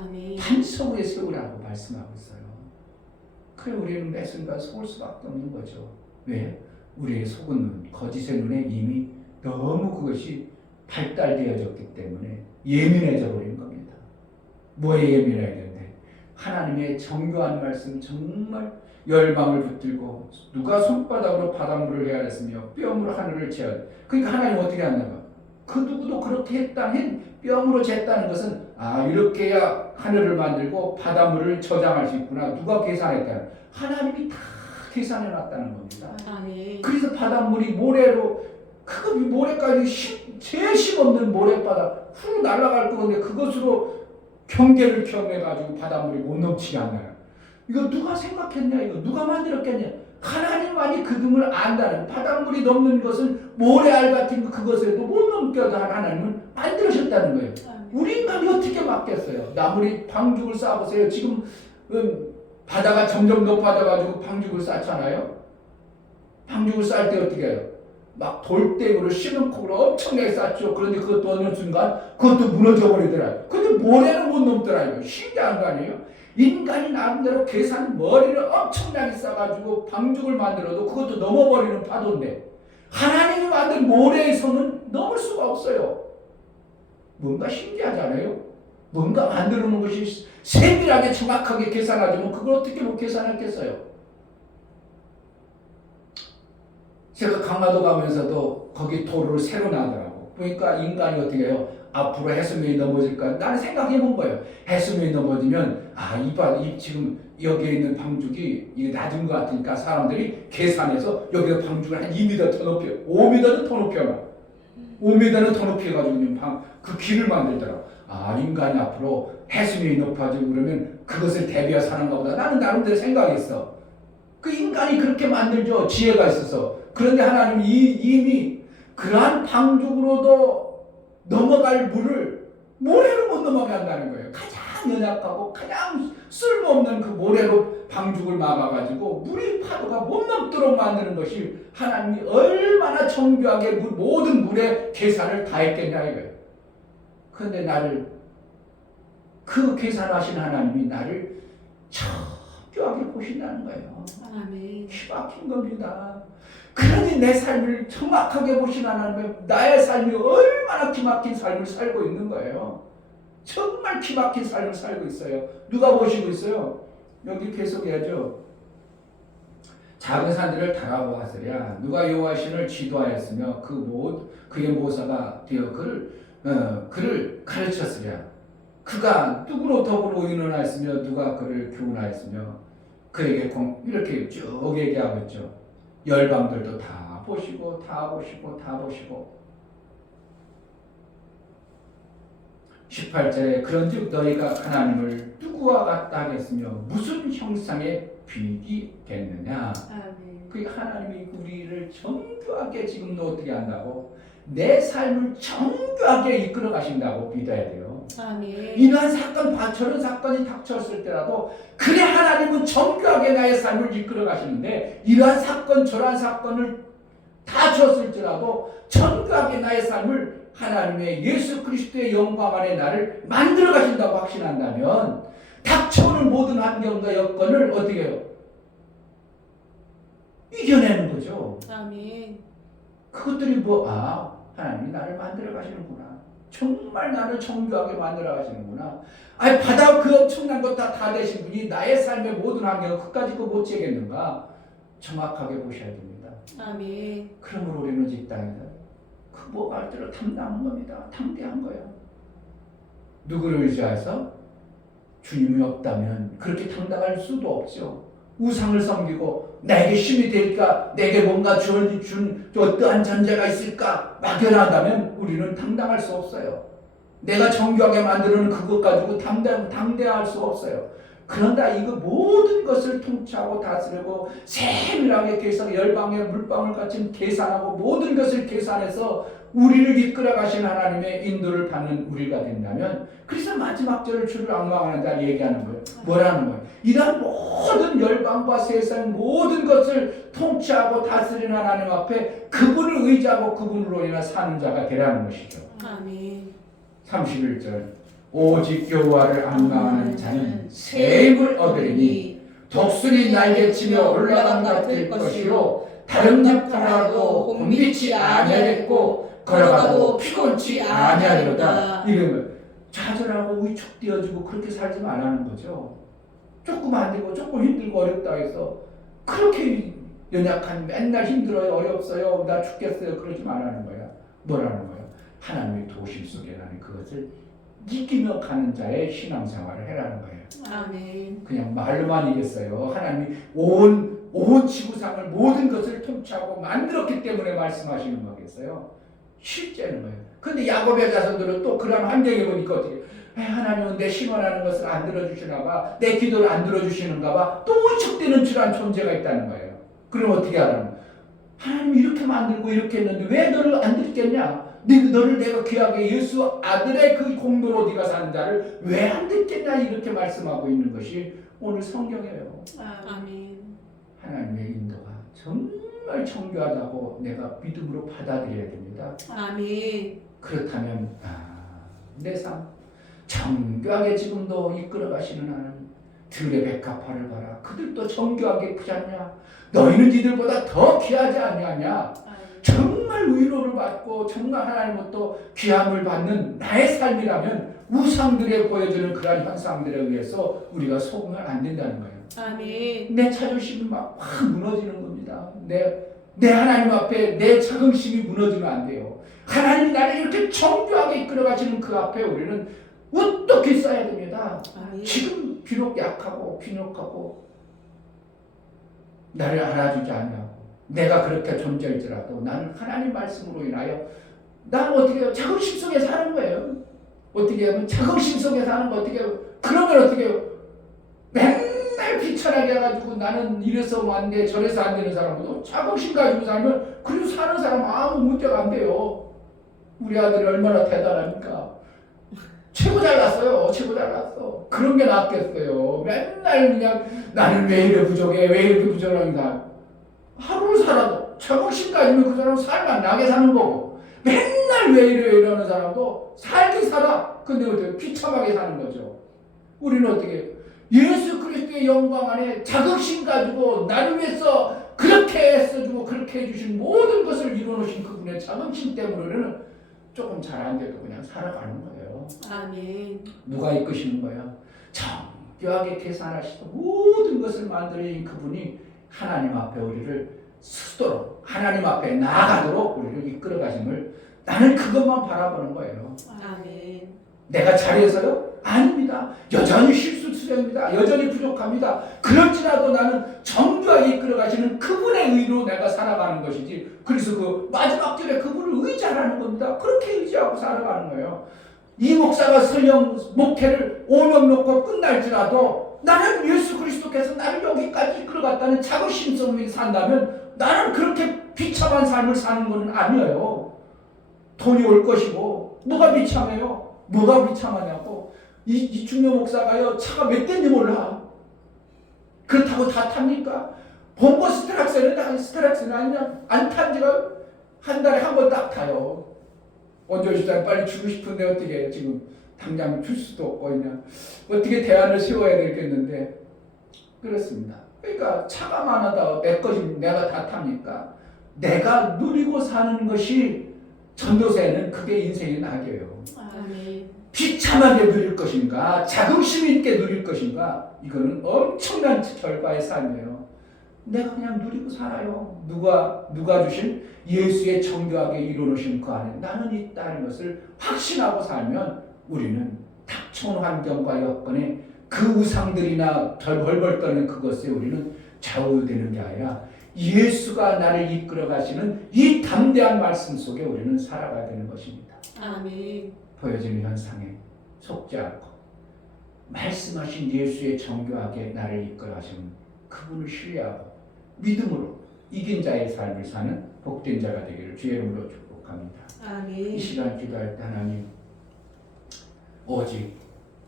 아멘. 반석에 세우라고 말씀하고 있어요. 그래 우리는 매 순간 속을 수밖에 없는 거죠. 왜? 우리의 속은 눈, 거짓의 눈에 이미 너무 그것이 발달되어졌기 때문에 예민해져 버린 겁니다. 뭐에 예민해야 되는데? 하나님의 정교한 말씀 정말 열방을 붙들고 누가 손바닥으로 바닷물을 헤아렸으며 뼘으로 하늘을 재었. 그러니까 하나님 어떻게 한다고? 그 누구도 그렇게 했다는 뼘으로 쟀다는 것은 이렇게 해야 하늘을 만들고 바닷물을 저장할 수 있구나. 누가 계산했다? 하나님이 다 계산해 놨다는 겁니다. 아멘. 그래서 바닷물이 모래로 그 모래까지 제일 힘없는 모래바닥 후 날아갈 건데 그것으로 경계를 경해가지고 바닷물이 못 넘치게 한다는. 이거 누가 생각했냐? 이거 누가 만들었겠냐? 하나님만이 그 등을 안다는. 바닷물이 넘는 것은 모래알 같은 그것에도 못 넘게 하나님은 만들으셨다는 거예요. 우리 인간이 어떻게 막겠어요? 나무리 방죽을 쌓아보세요. 지금 바다가 점점 높아져가지고 방죽을 쌓잖아요. 방죽을 쌓을 때 어떻게 해요? 막 돌덩이로 시멘코로 엄청나게 쌓죠. 그런데 그것도 어느 순간 그것도 무너져 버리더라고요. 근데 모래는 못 넘더라고요. 신기한 거 아니에요? 인간이 나름대로 계산 머리를 엄청나게 쌓아가지고 방죽을 만들어도 그것도 넘어버리는 파도인데 하나님이 만든 모래의 성은 넘을 수가 없어요. 뭔가 신기하잖아요. 뭔가 만들어 놓은 것이 세밀하게 정확하게 계산하지만 그걸 어떻게 못 계산했겠어요? 제가 강화도 가면서도 거기 도로를 새로 나더라고. 그러니까 인간이 어떻게 해요? 앞으로 해수면이 넘어질까? 나는 생각해 본 거예요. 해수면이 넘어지면 지금 여기에 있는 방죽이 이게 낮은 것 같으니까 사람들이 계산해서 여기다 방죽을 한 2m 더 높여, 5m는 더 높여놔. 5m는 더 높여가지고 그 길을 만들더라고. 인간이 앞으로 해수면이 높아지고 그러면 그것을 대비해서 사는가 보다. 나는 나름대로 생각했어. 그 인간이 그렇게 만들죠. 지혜가 있어서. 그런데 하나님이 이미 그러한 방죽으로도 넘어갈 물을 모래로 못 넘어가게 한다는 거예요. 가장 연약하고 가장 쓸모없는 그 모래로 방죽을 막아가지고 물이 파도가 못 넘도록 만드는 것이 하나님이 얼마나 정교하게 모든 물의 계산을 다 했겠냐 이거예요. 그런데 그 계산하신 하나님이 나를 정교하게 보신다는 거예요. 아멘. 기막힌 겁니다. 그러니 내 삶을 정확하게 보신 하나님은 나의 삶이 얼마나 기막힌 삶을 살고 있는 거예요. 정말 기막힌 삶을 살고 있어요. 누가 보시고 있어요? 여기 계속해야죠. 작은 산들을 달아보았으랴 누가 여호와 신을 지도하였으며 그의 모사가 되어 그를 가르쳤으랴 그가 누구로 더불어 의논하였으며 누가 그를 교훈하였으며 그에게 이렇게 쭉 얘기하고 있죠. 열방들도 다 보시고 18절에 그런즉 너희가 하나님을 누구와 같다 하겠으며 무슨 형상의 비기겠느냐. 그 하나님이 우리를 정교하게 지금도 어떻게 한다고? 내 삶을 정교하게 이끌어 가신다고 믿어야 돼요. 아멘. 이러한 사건, 저런 사건이 닥쳤을 때라도 그래 하나님은 정교하게 나의 삶을 이끌어 가시는데 이러한 사건, 저러한 사건을 다 줬을지라도 정교하게 나의 삶을 하나님의 예수 그리스도의 영광 안에 나를 만들어 가신다고 확신한다면 닥쳐오는 모든 환경과 여건을 어떻게 해요? 이겨내는 거죠. 아멘. 그것들이 하나님이 나를 만들어 가시는구나. 정말 나를 정교하게 만들어 가시는구나. 바다 그 엄청난 것 다 되신 분이 나의 삶의 모든 환경을 끝까지 못 재겠는가? 정확하게 보셔야 됩니다. 아멘. 그러므로 우리는 이 땅에서 그 말들을 담당한 겁니다. 담대한 거예요. 누구를 의지해서? 주님이 없다면 그렇게 당당할 수도 없죠. 우상을 섬기고 나에게 힘이 될까, 내게 뭔가 준 어떠한 존재가 있을까 막연하다면 우리는 당당할 수 없어요. 내가 정교하게 만드는 그것 가지고 당대할 수 없어요. 그런다 이거 모든 것을 통치하고 다스리고 세밀하게 계산, 열방의 물방울 같이 계산하고 모든 것을 계산해서 우리를 이끌어 가신 하나님의 인도를 받는 우리가 된다면, 그래서 마지막 절을 주를 악망하는 자 얘기하는 거예요. 뭐라는 거예요? 이런 모든 열방과 세상 모든 것을 통치하고 다스리는 하나님 앞에 그분을 의지하고 그분으로 인해 사는 자가 되라는 것이죠. 아멘. 31절 오직 여호와를 악망하는 자는 새 힘을 얻으리니 독수리 날개치며 올라간 것 같을 것이요 다른 잎하나도 봄비치 아니하겠고 걸어가도 피곤치 아니하리로다. 이러면 좌절하고 위축되어지고 그렇게 살지 말라는 거죠. 조금 안 되고 조금 힘들고 어렵다 해서 그렇게 연약한 맨날 힘들어요, 어렵어요, 나 죽겠어요 그러지 말라는 거야. 뭐라는 거야? 하나님의 도심 속에 나는 그것을 이기며 가는 자의 신앙생활을 해라는 거예요. 아멘. 그냥 말로만 이겼어요. 하나님이 온 지구상을 모든 것을 통치하고 만들었기 때문에 말씀하시는 거겠어요. 실제는 거예요. 근데 야곱의 자손들은 또 그런 환경에 보니까 어떻게 하나님은 내 신원하는 것을 안 들어주시나 봐, 내 기도를 안 들어주시는가 봐, 또 우측되는 줄한 존재가 있다는 거예요. 그럼 어떻게 하라는 거예요? 하나님이 이렇게 만들고 이렇게 했는데 왜 너를 안 듣겠냐? 너를 내가 귀하게 예수 아들의 그 공로로 네가 사는 자를 왜 안 듣겠냐 이렇게 말씀하고 있는 것이 오늘 성경이에요. 아멘. 하나님의 인도가 정말 정교하다고 내가 믿음으로 받아들여야 됩니다. 아멘. 그렇다면 내 삶 정교하게 지금도 이끌어 가시는 하나님, 들의 백합화를 봐라. 그들도 정교하게 크지 않냐? 너희는 이들보다 더 귀하지 아니하냐? 정말 위로를 받고 정말 하나님으로부터 귀함을 받는 나의 삶이라면 우상들에 보여주는 그러한 현상들에 의해서 우리가 속으면 안 된다는 거예요. 아멘. 내 자존심이 막 무너지는 겁니다. 내 하나님 앞에 내 자긍심이 무너지면 안 돼요. 하나님이 나를 이렇게 정교하게 이끌어 가시는 그 앞에 우리는 어떻게 써야 됩니다. 아멘. 지금 비록 약하고 빈약하고 나를 알아주지 않냐고 내가 그렇게 존재할지라도 나는 하나님 말씀으로 인하여 나는 어떻게 해요? 자긍심 속에 사는 거예요. 어떻게 하면 자긍심 속에 사는 거 어떻게 해요? 그러면 어떻게 해요? 맨날 비천하게 해가지고 나는 이래서 안 돼, 저래서 안 되는 사람보다 자긍심 가지고 살면 그리고 사는 사람 아무 문제가 안 돼요. 우리 아들이 얼마나 대단합니까? 최고 잘났어요. 최고 잘났어. 그런 게 낫겠어요. 맨날 그냥 나는 왜 이래 부족해, 왜 이렇게 부족한가. 하루를 살아도 자긍심 가지면 그 사람은 삶 안 나게 사는 거고, 맨날 왜 이래 이러는 사람도 살긴 살아. 근데 어떻게 비참하게 사는 거죠. 우리는 어떻게 예수 그리스도의 영광 안에 자긍심 가지고 나를 위해서 그렇게 애써주고 그렇게 해주신 모든 것을 이루어놓으신 그분의 자긍심 때문에는 조금 잘 안 돼도 그냥 살아가는 거예요. 아멘. 누가 이끄시는 거야? 정교하게 계산하시고 모든 것을 만드신 그분이 하나님 앞에 우리를 서도록 하나님 앞에 나아가도록 우리를 이끌어 가심을 나는 그것만 바라보는 거예요. 아멘. 내가 잘해서요? 아닙니다. 여전히 실수투성입니다. 여전히 부족합니다. 그럴지라도 나는 정교하게 이끌어 가시는 그분의 의로 내가 살아가는 것이지. 그래서 그 마지막 절에 그분을 의지하라는 겁니다. 그렇게 의지하고 살아가는 거예요. 이 목사가 설령 목회를 5년 놓고 끝날지라도 나는 예수 그리스도께서 나를 여기까지 이끌어갔다는 자긍심 속에 산다면 나는 그렇게 비참한 삶을 사는 건 아니에요. 돈이 올 것이고 뭐가 비참해요? 뭐가 비참하냐고. 이충명 목사가요 차가 몇 대인지 몰라. 그렇다고 다 탑니까? 본거 스트락스는 아니냐? 안 탄 지가 한 달에 한 번 딱 타요. 원조 집사님 빨리 주고 싶은데 어떻게 해? 지금 당장 줄 수도 없고 그냥 어떻게 대안을 세워야 되겠는데 그렇습니다. 그러니까 차가 많아다 내 것이 내가 다 탑니까? 내가 누리고 사는 것이 전도사에는 그게 인생의 낙이에요. 아멘. 비참하게 누릴 것인가 자긍심 있게 누릴 것인가 이거는 엄청난 결과의 삶이에요. 내가 그냥 누리고 살아요. 누가 주신 예수의 정교하게 이루어놓으신 그 안에 나는 있다는 것을 확신하고 살면 우리는 닥쳐온 환경과 여건에 그 우상들이나 벌벌 떠는 그것에 우리는 좌우되는 게 아니라 예수가 나를 이끌어 가시는 이 담대한 말씀 속에 우리는 살아가야 되는 것입니다. 아멘. 보여지는 현상에 속지 않고 말씀하신 예수의 정교하게 나를 이끌어 가시는 그분을 신뢰하고 믿음으로 이긴 자의 삶을 사는 복된 자가 되기를 주의 이름으로 축복합니다. 이 아멘. 시간 기도할 때 하나님 오직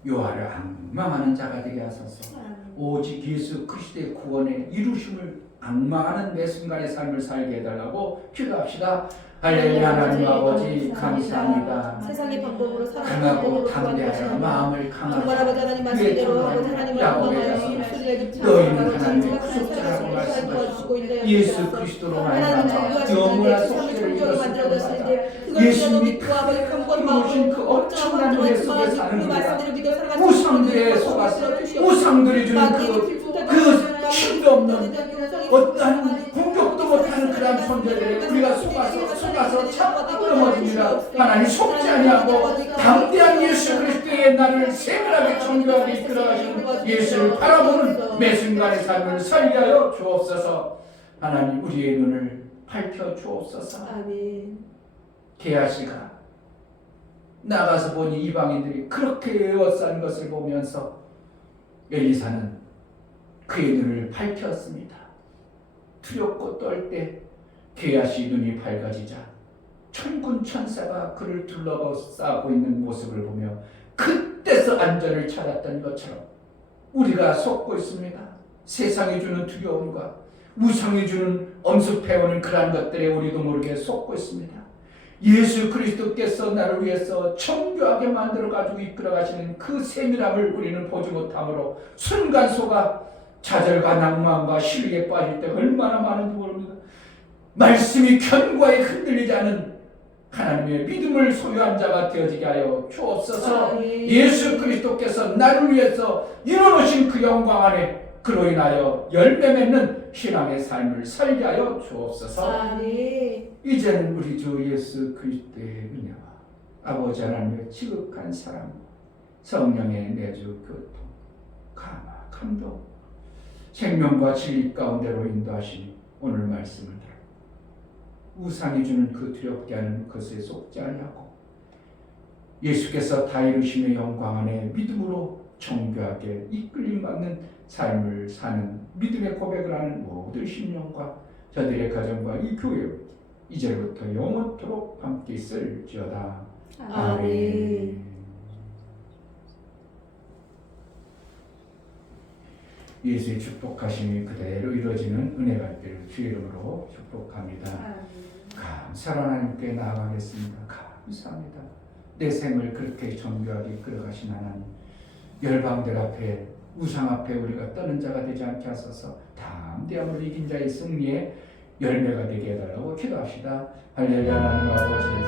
요하를 앙망하는 자가 되게 하소서. 오직 예수 그리스도의 구원의 이루심을 앙망하는 매 순간의 삶을 살게 해달라고 기도합시다. 할렐루야. 하나님 아버지 감사합니다. 세상의 방법으로 강하고 담대하여 마음을 정말 아버지 강하게 하나님 말씀대로 아버지 하나님을 야곱의 너희는 하나님의 구속자라고 말씀하시고 예수 그리스도로 말미암아 영원한 속죄를 이루셨습니다. 예수님이 이루신 그 엄청난 은혜 속에 사는 우리가 우상들에 속아서 우상들이 주는 그 힘도 없는 어떠한 공격도 못하는 그러한 존재들에 우리가 속아서 참 넘어집니다. 하나님 속지 아니하고 담대한 예수 그리스도의 나를 세밀하게 정교하게 이끌어가시는 예수를 바라보는 매 순간의 삶을 살게 하여 주옵소서. 하나님 우리의 눈을 밝혀 주옵소서. 아멘. 게하시가 나가서 보니 이방인들이 그렇게 에워싼 것을 보면서 엘리사는 그의 눈을 밝혔습니다. 두렵고 떨 때 게하시 눈이 밝아지자 천군 천사가 그를 둘러싸고 있는 모습을 보며 그때서 안전을 찾았던 것처럼 우리가 속고 있습니다. 세상이 주는 두려움과 우상이 주는 엄습해오는 그러한 것들에 우리도 모르게 속고 있습니다. 예수 그리스도께서 나를 위해서 정교하게 만들어가지고 이끌어가시는 그 세밀함을 우리는 보지 못함으로 순간 속아 좌절과 낭만과 시리에 빠질 때 얼마나 많은지 모릅니다. 말씀이 견고하게 흔들리지 않은 하나님의 믿음을 소유한 자가 되어지게 하여 주옵소서. 예수 그리스도께서 나를 위해서 이루어놓으신 그 영광 안에 그로 인하여 열매 맺는 신앙의 삶을 살게 하여 주옵소서. 이제는 우리 주 예수 그리스도의 은혜와 아버지 하나님의 지극한 사랑, 성령의 내주 교통, 감화, 감동, 생명과 진리 가운데로 인도하시니 오늘 말씀을 들어 우상이 주는 그 두렵게 하는 것에 속지 아니하고 예수께서 다 이루심의 영광 안에 믿음으로 정교하게 이끌림 받는 삶을 사는 믿음의 고백을 하는 모든 심령과 저들의 가정과 이 교회 이제부터 영원토록 함께 있을지어다. 아멘. 예수의 축복하심이 그대로 이루어지는 은혜가 있기를 주의 이름으로 축복합니다. 감사로 하나님께 나아가겠습니다. 감사합니다. 내 생을 그렇게 정교하게 이끌어가신 하나님, 열방들 앞에 우상 앞에 우리가 떠는 자가 되지 않게 하소서. 담대함으로 이긴 자의 승리의 열매가 되게 해달라고 기도합시다. 할렐루야. 하나님 아버지